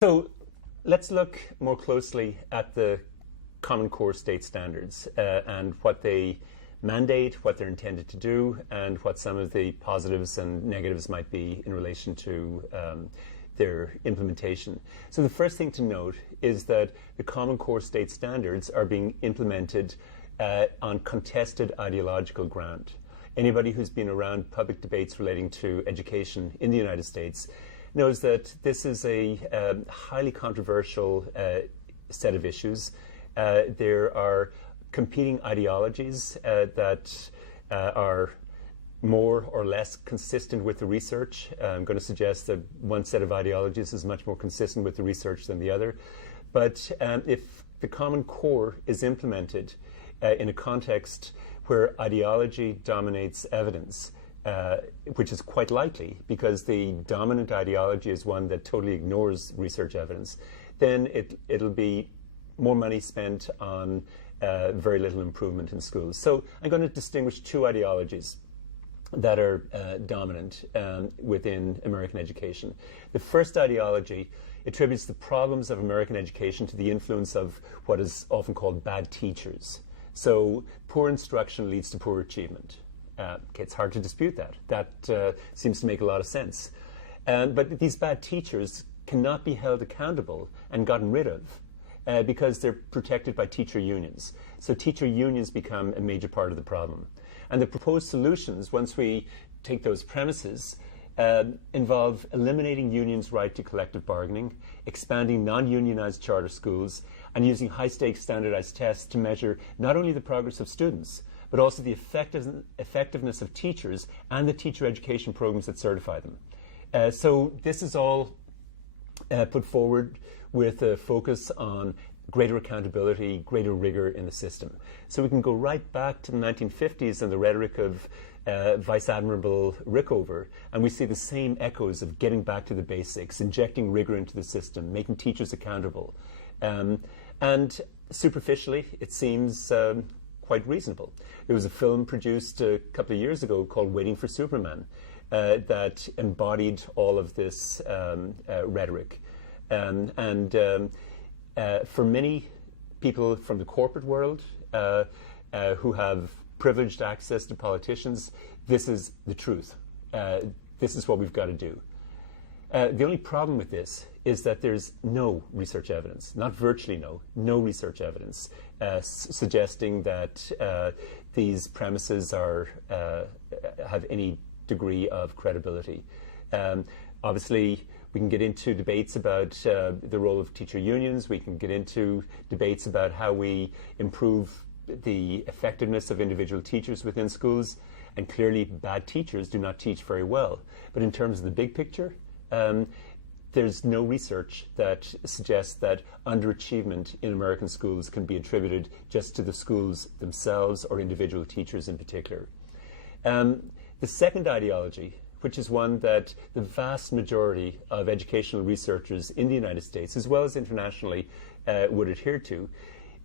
So let's look more closely at the Common Core state standards and what they mandate, what they're intended to do, and what some of the positives and negatives might be in relation to their implementation. So the first thing to note is that the Common Core state standards are being implemented on contested ideological ground. Anybody who's been around public debates relating to education in the United States knows that this is a highly controversial set of issues. There are competing ideologies that are more or less consistent with the research. I'm going to suggest that one set of ideologies is much more consistent with the research than the other. But if the Common Core is implemented in a context where ideology dominates evidence, which is quite likely because the dominant ideology is one that totally ignores research evidence, then it'll be more money spent on very little improvement in schools. So I'm going to distinguish two ideologies that are dominant within American education. The first ideology attributes the problems of American education to the influence of what is often called bad teachers. So poor instruction leads to poor achievement. Okay, it's hard to dispute that. That seems to make a lot of sense. But these bad teachers cannot be held accountable and gotten rid of because they're protected by teacher unions. So teacher unions become a major part of the problem. And the proposed solutions, once we take those premises, involve eliminating unions' right to collective bargaining, expanding non-unionized charter schools, and using high-stakes standardized tests to measure not only the progress of students, but also the effectiveness of teachers and the teacher education programs that certify them. So this is all put forward with a focus on greater accountability, greater rigor in the system. So we can go right back to the 1950s and the rhetoric of Vice Admiral Rickover, and we see the same echoes of getting back to the basics, injecting rigor into the system, making teachers accountable. And superficially, it seems quite reasonable. There was a film produced a couple of years ago called Waiting for Superman that embodied all of this rhetoric. For many people from the corporate world who have privileged access to politicians, this is the truth. This is what we've got to do. The only problem with this is that there's no research evidence, not virtually no research evidence suggesting that these premises are, have any degree of credibility. Obviously, we can get into debates about the role of teacher unions. We can get into debates about how we improve the effectiveness of individual teachers within schools. And clearly, bad teachers do not teach very well. But in terms of the big picture, there's no research that suggests that underachievement in American schools can be attributed just to the schools themselves or individual teachers in particular. The second ideology, which is one that the vast majority of educational researchers in the United States, as well as internationally, would adhere to,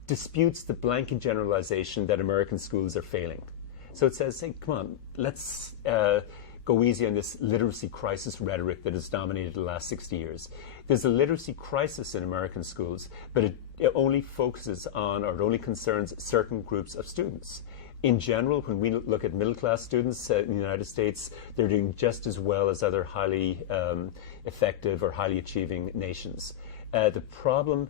disputes the blanket generalization that American schools are failing. So it says, hey, come on, let's go easy on this literacy crisis rhetoric that has dominated the last 60 years. There's a literacy crisis in American schools, but it only focuses on, or it only concerns certain groups of students. In general, when we look at middle-class students in the United States, they're doing just as well as other highly effective or highly achieving nations. The problem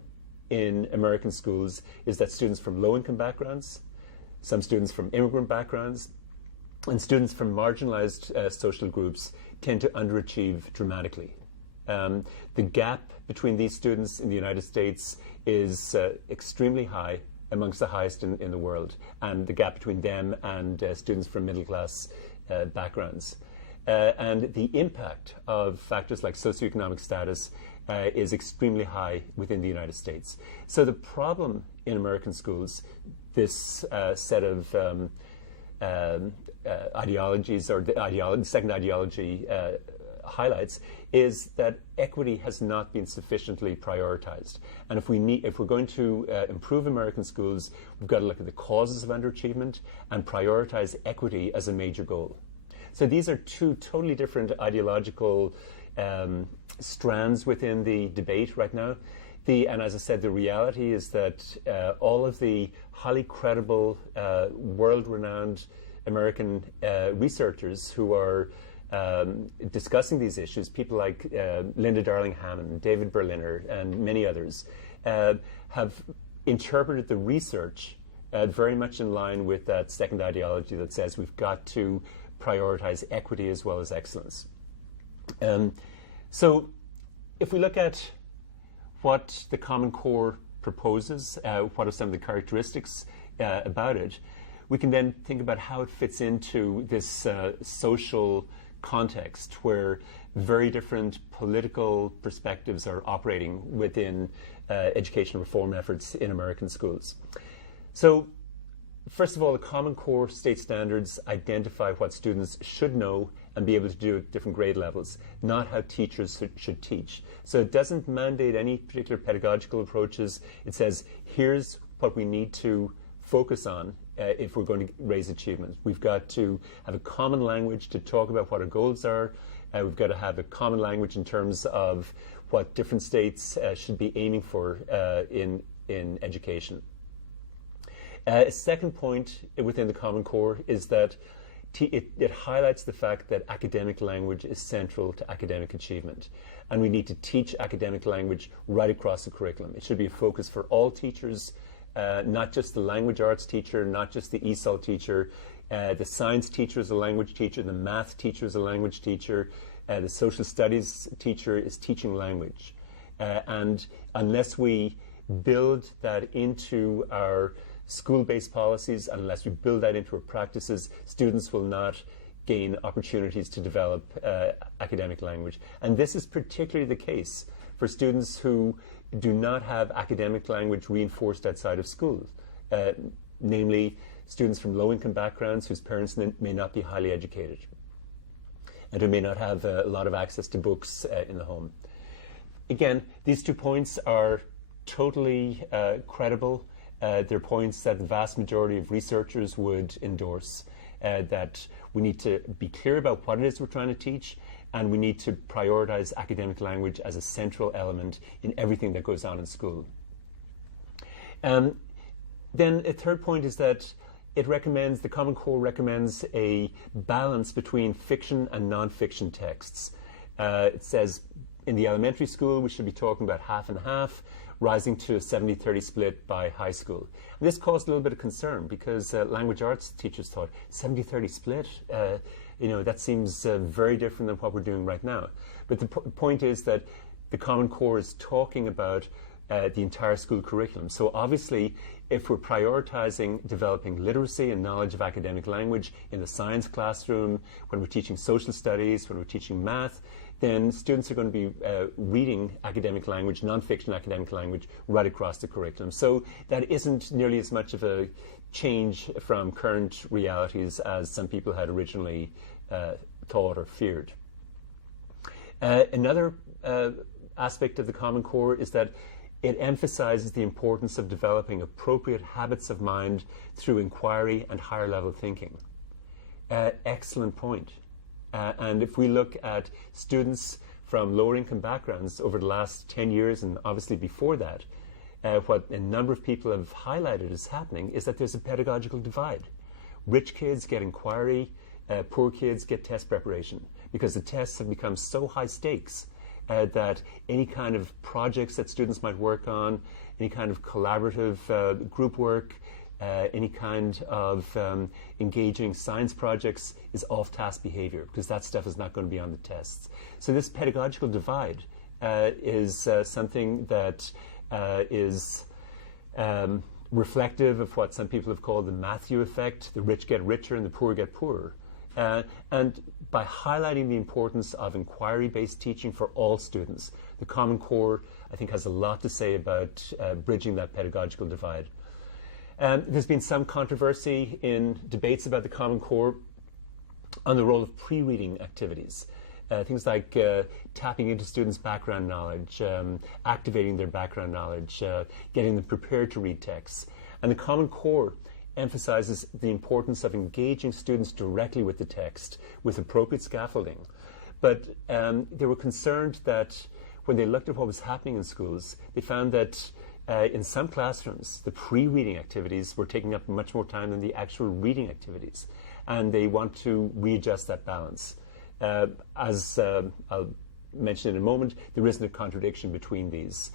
in American schools is that students from low-income backgrounds, some students from immigrant backgrounds, and students from marginalized social groups tend to underachieve dramatically. The gap between these students in the United States is extremely high, amongst the highest in the world, and the gap between them and students from middle-class backgrounds. And the impact of factors like socioeconomic status is extremely high within the United States. So the problem in American schools, this set of ideologies, or the second ideology highlights, is that equity has not been sufficiently prioritized. And if we're going to improve American schools, we've got to look at the causes of underachievement and prioritize equity as a major goal. So these are two totally different ideological strands within the debate right now. And as I said, the reality is that all of the highly credible, world-renowned American researchers who are discussing these issues, people like Linda Darling-Hammond, David Berliner, and many others, have interpreted the research very much in line with that second ideology that says we've got to prioritize equity as well as excellence. So if we look at what the Common Core proposes, what are some of the characteristics about it, we can then think about how it fits into this social context where very different political perspectives are operating within education reform efforts in American schools. So, first of all, the Common Core state standards identify what students should know and be able to do at different grade levels, not how teachers should teach. So it doesn't mandate any particular pedagogical approaches. It says, here's what we need to focus on if we're going to raise achievement. We've got to have a common language to talk about what our goals are. We've got to have a common language in terms of what different states should be aiming for in education. A second point within the Common Core is that it highlights the fact that academic language is central to academic achievement. And we need to teach academic language right across the curriculum. It should be a focus for all teachers, not just the language arts teacher, not just the ESOL teacher. The science teacher is a language teacher, the math teacher is a language teacher, the social studies teacher is teaching language. And unless we build that into our school-based policies, unless we build that into our practices, students will not gain opportunities to develop academic language. And this is particularly the case for students who do not have academic language reinforced outside of school, namely students from low-income backgrounds whose parents may not be highly educated and who may not have a lot of access to books in the home. Again, these 2 points are totally credible. They're points that the vast majority of researchers would endorse, that we need to be clear about what it is we're trying to teach, and we need to prioritize academic language as a central element in everything that goes on in school. Then a third point is that the Common Core recommends a balance between fiction and non-fiction texts. It says in the elementary school we should be talking about half and half, rising to a 70-30 split by high school. And this caused a little bit of concern because language arts teachers thought 70-30 split, that seems very different than what we're doing right now. But the point is that the Common Core is talking about the entire school curriculum. So obviously, if we're prioritizing developing literacy and knowledge of academic language in the science classroom, when we're teaching social studies, when we're teaching math, then students are going to be reading academic language, non-fiction academic language, right across the curriculum. So that isn't nearly as much of a change from current realities as some people had originally thought or feared. Another aspect of the Common Core is that it emphasizes the importance of developing appropriate habits of mind through inquiry and higher level thinking. Excellent point. And if we look at students from lower income backgrounds over the last 10 years and obviously before that, what a number of people have highlighted is happening is that there's a pedagogical divide. Rich kids get inquiry, poor kids get test preparation because the tests have become so high stakes that any kind of projects that students might work on, any kind of collaborative group work, any kind of engaging science projects is off-task behavior because that stuff is not going to be on the tests. So this pedagogical divide is something that is reflective of what some people have called the Matthew effect. The rich get richer and the poor get poorer. And by highlighting the importance of inquiry-based teaching for all students, the Common Core, I think, has a lot to say about bridging that pedagogical divide. There's been some controversy in debates about the Common Core on the role of pre-reading activities. Things like tapping into students' background knowledge, activating their background knowledge, getting them prepared to read texts. And the Common Core emphasizes the importance of engaging students directly with the text with appropriate scaffolding but they were concerned that when they looked at what was happening in schools, they found that in some classrooms, the pre-reading activities were taking up much more time than the actual reading activities. And they want to readjust that balance. As I'll mention in a moment, there isn't a contradiction between these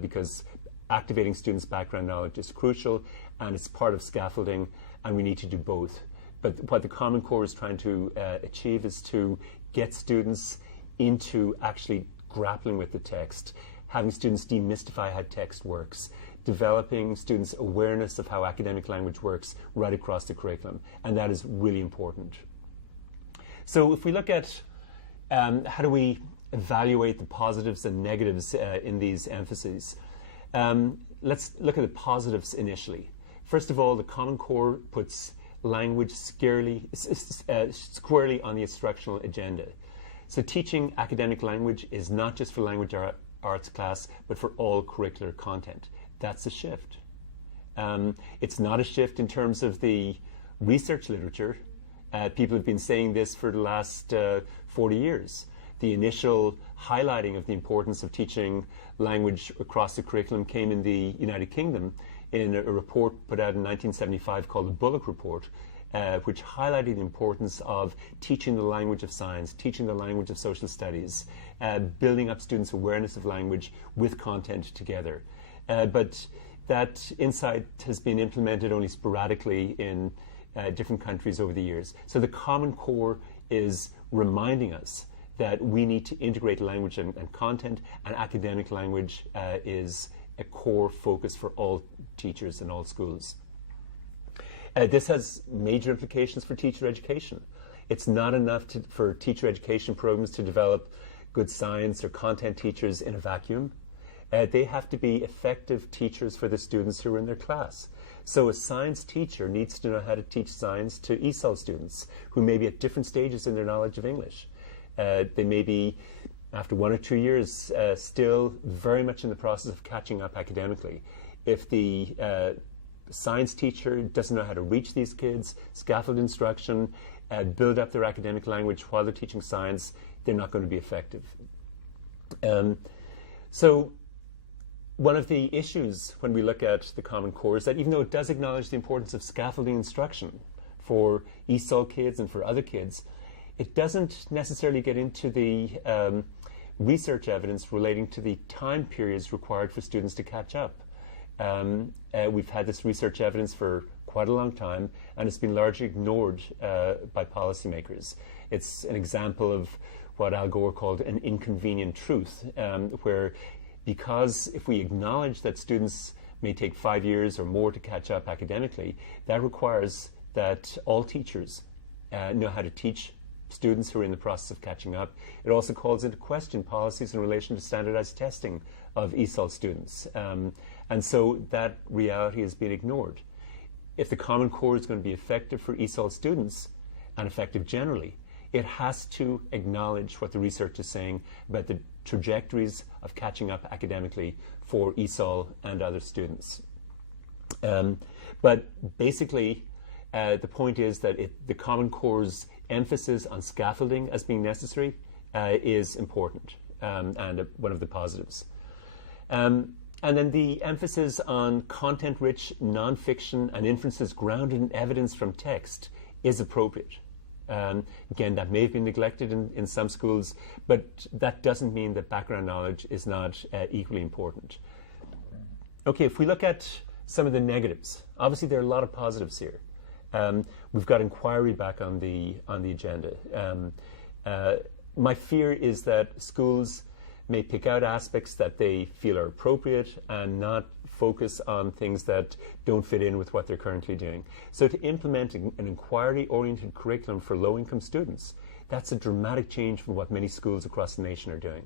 because activating students' background knowledge is crucial and it's part of scaffolding, and we need to do both. But what the Common Core is trying to achieve is to get students into actually grappling with the text, having students demystify how text works, developing students' awareness of how academic language works right across the curriculum, and that is really important. So if we look at how do we evaluate the positives and negatives in these emphases, let's look at the positives initially. First of all, the Common Core puts language squarely on the instructional agenda. So teaching academic language is not just for language arts class, but for all curricular content. That's a shift. It's not a shift in terms of the research literature. People have been saying this for the last 40 years. The initial highlighting of the importance of teaching language across the curriculum came in the United Kingdom in a report put out in 1975 called the Bullock Report, which highlighted the importance of teaching the language of science, teaching the language of social studies, building up students' awareness of language with content together. But that insight has been implemented only sporadically in different countries over the years. So the Common Core is reminding us that we need to integrate language and content, and academic language is a core focus for all teachers in all schools. This has major implications for teacher education. It's not enough for teacher education programs to develop good science or content teachers in a vacuum. They have to be effective teachers for the students who are in their class. So a science teacher needs to know how to teach science to ESOL students who may be at different stages in their knowledge of English. They may be, after 1 or 2 years, still very much in the process of catching up academically. If the science teacher doesn't know how to reach these kids, scaffold instruction, build up their academic language while they're teaching science, they're not going to be effective. So one of the issues when we look at the Common Core is that even though it does acknowledge the importance of scaffolding instruction for ESOL kids and for other kids, it doesn't necessarily get into the research evidence relating to the time periods required for students to catch up. We've had this research evidence for quite a long time, and it's been largely ignored by policymakers. It's an example of what Al Gore called an inconvenient truth, where because if we acknowledge that students may take 5 years or more to catch up academically, that requires that all teachers know how to teach students who are in the process of catching up. It also calls into question policies in relation to standardized testing of ESOL students. And so that reality has been ignored. If the Common Core is going to be effective for ESOL students, and effective generally, it has to acknowledge what the research is saying about the trajectories of catching up academically for ESOL and other students. But basically, the point is that the Common Core's emphasis on scaffolding as being necessary is important and one of the positives. And then the emphasis on content-rich nonfiction and inferences grounded in evidence from text is appropriate. Again, that may have been neglected in some schools, but that doesn't mean that background knowledge is not equally important. Okay, if we look at some of the negatives, obviously there are a lot of positives here. We've got inquiry back on the agenda. My fear is that schools may pick out aspects that they feel are appropriate and not focus on things that don't fit in with what they're currently doing. So to implement an inquiry-oriented curriculum for low-income students, that's a dramatic change from what many schools across the nation are doing.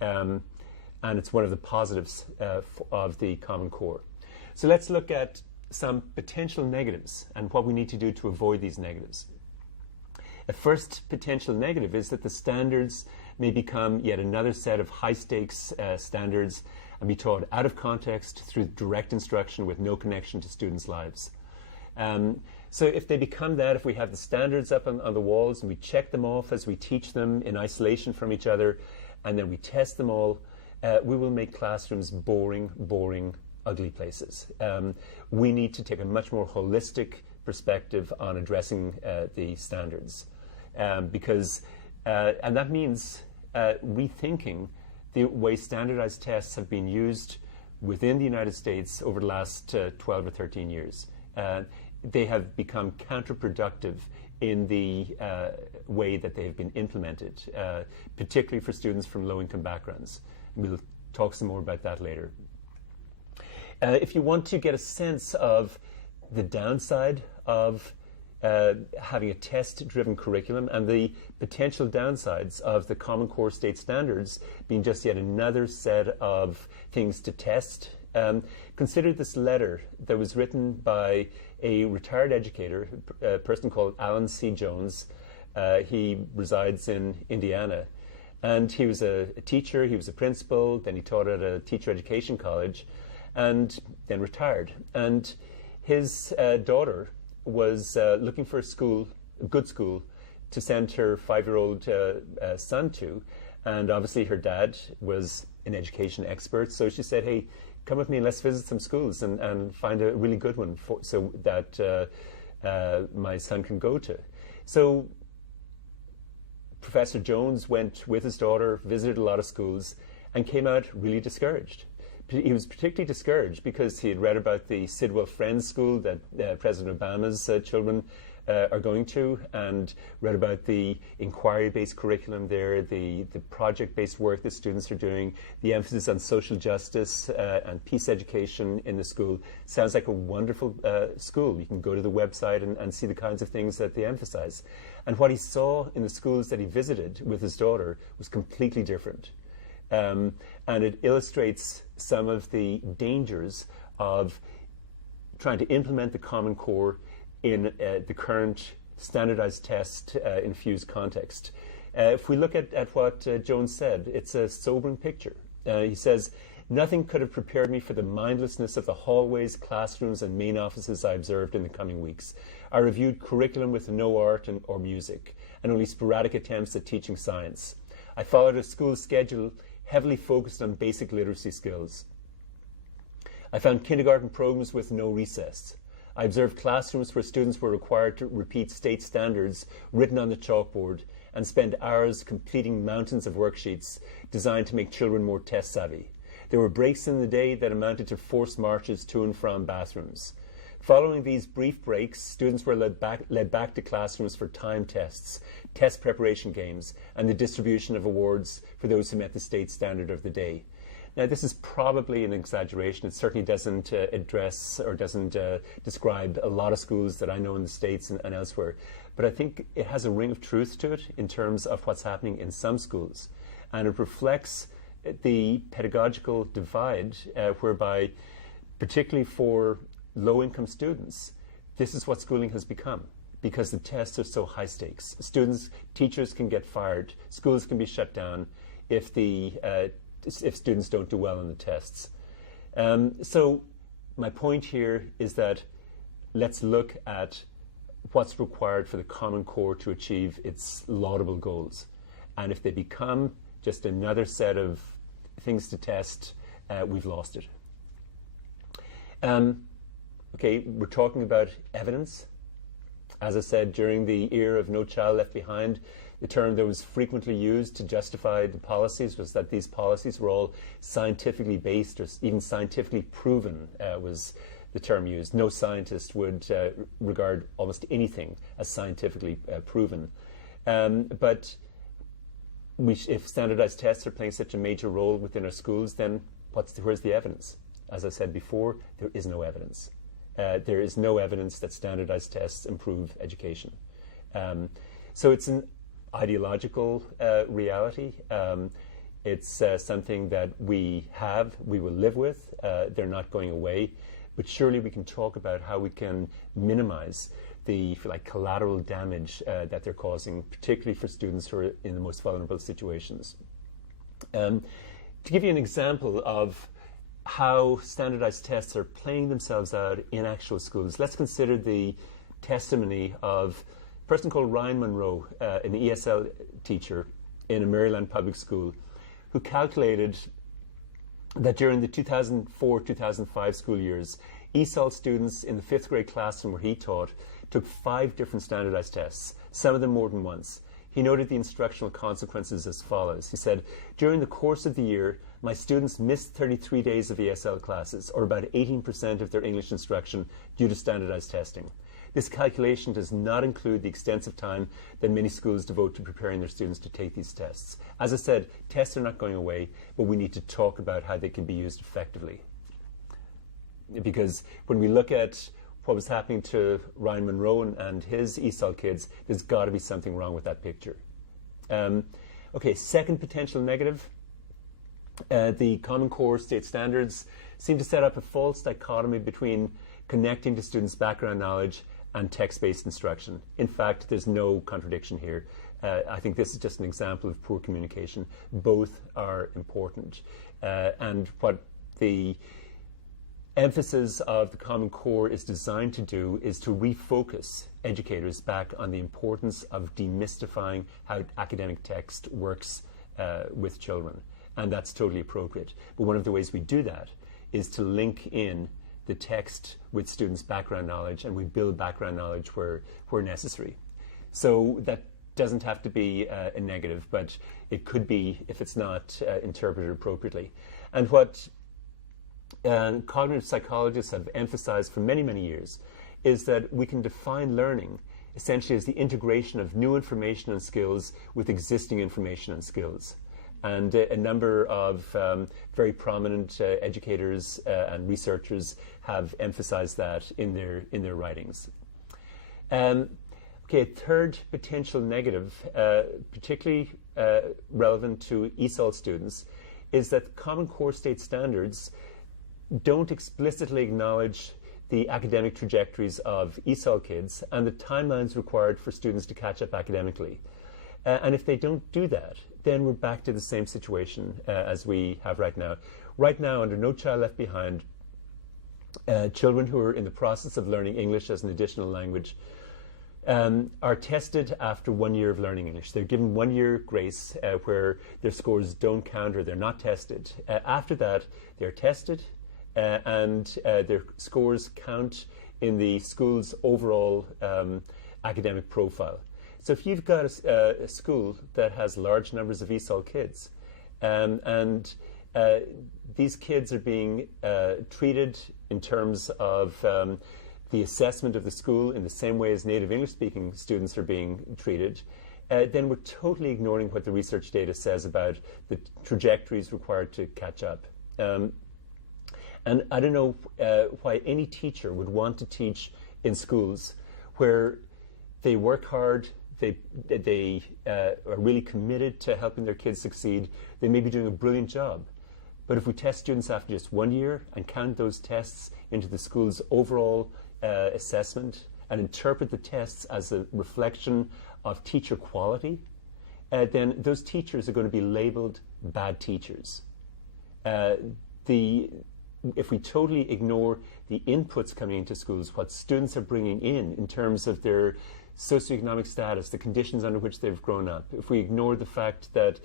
And it's one of the positives of the Common Core. So let's look at some potential negatives and what we need to do to avoid these negatives. A first potential negative is that the standards may become yet another set of high-stakes standards and be taught out of context through direct instruction with no connection to students' lives. So if they become that, if we have the standards up on the walls and we check them off as we teach them in isolation from each other, and then we test them all, we will make classrooms boring, ugly places. We need to take a much more holistic perspective on addressing the standards, and that means rethinking the way standardized tests have been used within the United States over the last 12 or 13 years. They have become counterproductive in the way that they have been implemented, particularly for students from low-income backgrounds. We'll talk some more about that later. If you want to get a sense of the downside of having a test-driven curriculum and the potential downsides of the Common Core State Standards being just yet another set of things to test, consider this letter that was written by a retired educator, a person called Alan C. Jones. He resides in Indiana. And he was a teacher, he was a principal, then he taught at a teacher education college, and then retired. And his daughter was looking for a good school to send her 5-year-old son to. And obviously her dad was an education expert, so she said, hey, come with me and let's visit some schools and find a really good one so that my son can go to. So Professor Jones went with his daughter, visited a lot of schools, and came out really discouraged. He was particularly discouraged because he had read about the Sidwell Friends School that President Obama's children are going to, and read about the inquiry-based curriculum there, the project-based work that students are doing, the emphasis on social justice and peace education in the school. Sounds like a wonderful school. You can go to the website and see the kinds of things that they emphasize. And what he saw in the schools that he visited with his daughter was completely different. And it illustrates some of the dangers of trying to implement the Common Core in the current standardized test infused context. If we look at what Jones said, it's a sobering picture. He says, nothing could have prepared me for the mindlessness of the hallways, classrooms, and main offices I observed in the coming weeks. I reviewed curriculum with no art or music, and only sporadic attempts at teaching science. I followed a school schedule heavily focused on basic literacy skills. I found kindergarten programs with no recess. I observed classrooms where students were required to repeat state standards written on the chalkboard and spend hours completing mountains of worksheets designed to make children more test savvy. There were breaks in the day that amounted to forced marches to and from bathrooms. Following these brief breaks, students were led back to classrooms for time tests, test preparation games, and the distribution of awards for those who met the state standard of the day. Now, this is probably an exaggeration. It certainly doesn't address or doesn't describe a lot of schools that I know in the States and elsewhere. But I think it has a ring of truth to it in terms of what's happening in some schools. And it reflects the pedagogical divide whereby, particularly for low-income students, this is what schooling has become because the tests are so high stakes. Teachers can get fired, schools can be shut down if students don't do well on the tests. So my point here is that let's look at what's required for the Common Core to achieve its laudable goals. And if they become just another set of things to test, we've lost it. Okay, we're talking about evidence. As I said, during the era of No Child Left Behind, the term that was frequently used to justify the policies was that these policies were all scientifically based or even scientifically proven, was the term used. No scientist would regard almost anything as scientifically proven. But if standardized tests are playing such a major role within our schools, then where's the evidence? As I said before, there is no evidence. There is no evidence that standardized tests improve education. So it's an ideological reality. It's something that we will live with. They're not going away. But surely we can talk about how we can minimize the collateral damage that they're causing, particularly for students who are in the most vulnerable situations. To give you an example of how standardized tests are playing themselves out in actual schools, let's consider the testimony of a person called Ryan Monroe, an ESL teacher in a Maryland public school, who calculated that during the 2004-2005 school years, ESOL students in the 5th grade classroom where he taught took 5 different standardized tests, some of them more than once. He noted the instructional consequences as follows. He said, during the course of the year, my students missed 33 days of ESL classes, or about 18% of their English instruction, due to standardized testing. This calculation does not include the extensive time that many schools devote to preparing their students to take these tests. As I said, tests are not going away, but we need to talk about how they can be used effectively. Because when we look at what was happening to Ryan Monroe and his ESOL kids, there's got to be something wrong with that picture. Okay, second potential negative. The Common Core state standards seem to set up a false dichotomy between connecting to students' background knowledge and text-based instruction. In fact, there's no contradiction here. I think this is just an example of poor communication. Both are important. And what the emphasis of the Common Core is designed to do is to refocus educators back on the importance of demystifying how academic text works with children. And that's totally appropriate. But one of the ways we do that is to link in the text with students' background knowledge, and we build background knowledge where necessary. So that doesn't have to be a negative, but it could be if it's not interpreted appropriately. And what cognitive psychologists have emphasized for many, many years is that we can define learning essentially as the integration of new information and skills with existing information and skills. And a number of very prominent educators and researchers have emphasized that in their writings. Okay, a third potential negative, particularly relevant to ESOL students, is that Common Core state standards don't explicitly acknowledge the academic trajectories of ESOL kids and the timelines required for students to catch up academically. And if they don't do that, then we're back to the same situation as we have right now. Right now, under No Child Left Behind, children who are in the process of learning English as an additional language are tested after 1 year of learning English. They're given 1 year grace where their scores don't count or they're not tested. After that, they're tested and their scores count in the school's overall academic profile. So if you've got a school that has large numbers of ESOL kids, and these kids are being treated in terms of the assessment of the school in the same way as native English-speaking students are being treated, then we're totally ignoring what the research data says about the trajectories required to catch up. And I don't know why any teacher would want to teach in schools where they work hard, they are really committed to helping their kids succeed. They may be doing a brilliant job. But if we test students after just 1 year and count those tests into the school's overall assessment and interpret the tests as a reflection of teacher quality, then those teachers are going to be labeled bad teachers. If we totally ignore the inputs coming into schools, what students are bringing in terms of their socioeconomic status, the conditions under which they've grown up, if we ignore the fact that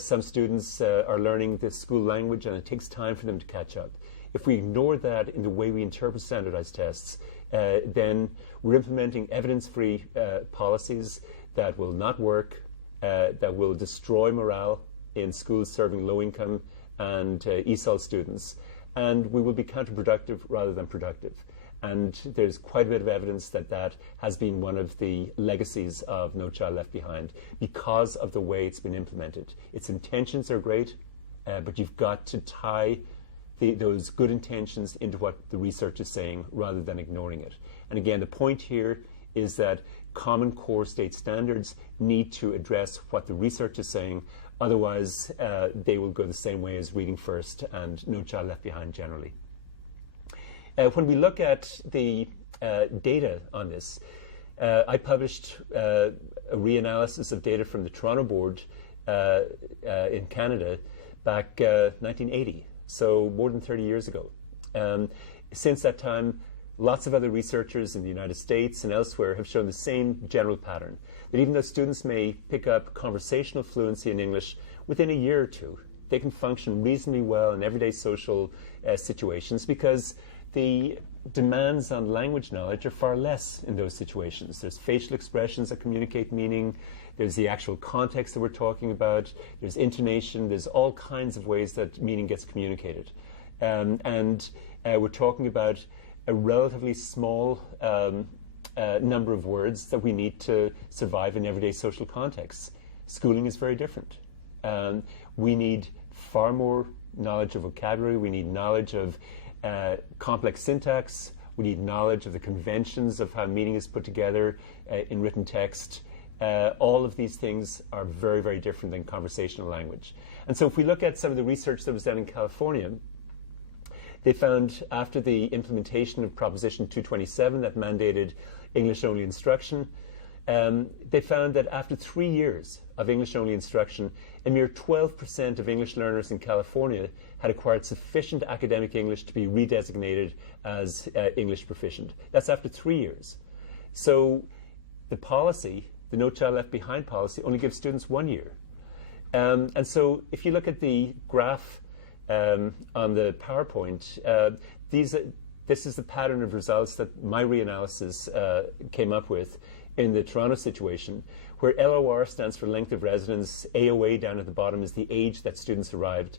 some students are learning the school language and it takes time for them to catch up, if we ignore that in the way we interpret standardized tests, then we're implementing evidence-free policies that will not work, that will destroy morale in schools serving low-income and ESOL students, and we will be counterproductive rather than productive. And there's quite a bit of evidence that that has been one of the legacies of No Child Left Behind because of the way it's been implemented. Its intentions are great, but you've got to tie those good intentions into what the research is saying rather than ignoring it. And again, the point here is that Common Core state standards need to address what the research is saying. Otherwise, they will go the same way as Reading First and No Child Left Behind generally. When we look at the data on this, I published a reanalysis of data from the Toronto Board in Canada back 1980, so more than 30 years ago. Since that time, Lots of other researchers in the United States and elsewhere have shown the same general pattern, that even though students may pick up conversational fluency in English within a year or two, they can function reasonably well in everyday social situations because the demands on language knowledge are far less in those situations. There's facial expressions that communicate meaning, there's the actual context that we're talking about, there's intonation, there's all kinds of ways that meaning gets communicated. And we're talking about a relatively small number of words that we need to survive in everyday social contexts. Schooling is very different. We need far more knowledge of vocabulary, we need knowledge of complex syntax, we need knowledge of the conventions of how meaning is put together in written text. All of these things are very, very different than conversational language. And so if we look at some of the research that was done in California, they found after the implementation of Proposition 227 that mandated English-only instruction, they found that after 3 years of English-only instruction, a mere 12% of English learners in California had acquired sufficient academic English to be redesignated as English proficient. That's after 3 years. So the policy, the No Child Left Behind policy, only gives students 1 year. And so if you look at the graph on the PowerPoint, this is the pattern of results that my reanalysis came up with in the Toronto situation, where LOR stands for length of residence, AOA down at the bottom is the age that students arrived.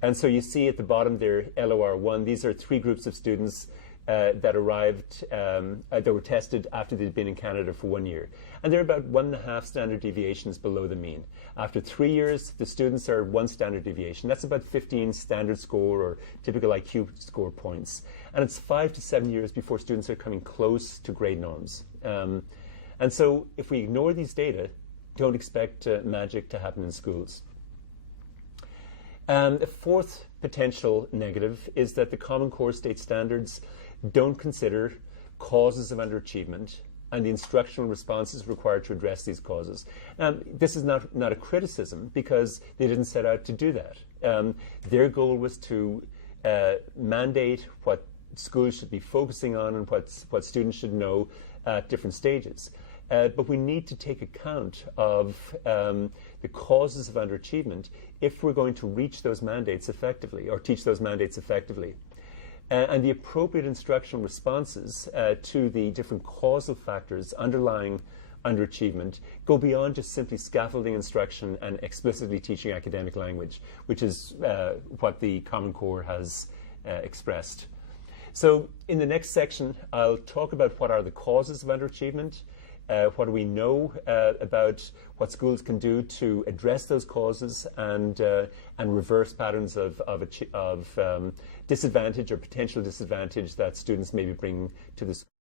And so you see at the bottom there, LOR1, these are 3 groups of students that arrived, that were tested after they'd been in Canada for 1 year. And they're about 1.5 standard deviations below the mean. After 3 years, the students are 1 standard deviation. That's about 15 standard score or typical IQ score points. And it's 5 to 7 years before students are coming close to grade norms. And so if we ignore these data, don't expect magic to happen in schools. The fourth potential negative is that the Common Core state standards don't consider causes of underachievement and the instructional responses required to address these causes. This is not a criticism because they didn't set out to do that. Their goal was to mandate what schools should be focusing on and what students should know at different stages. But we need to take account of the causes of underachievement if we're going to reach those mandates effectively or teach those mandates effectively. And the appropriate instructional responses to the different causal factors underlying underachievement go beyond just simply scaffolding instruction and explicitly teaching academic language, which is what the Common Core has expressed. So in the next section, I'll talk about what are the causes of underachievement, what do we know about what schools can do to address those causes and reverse patterns of disadvantage or potential disadvantage that students may be bringing to the school.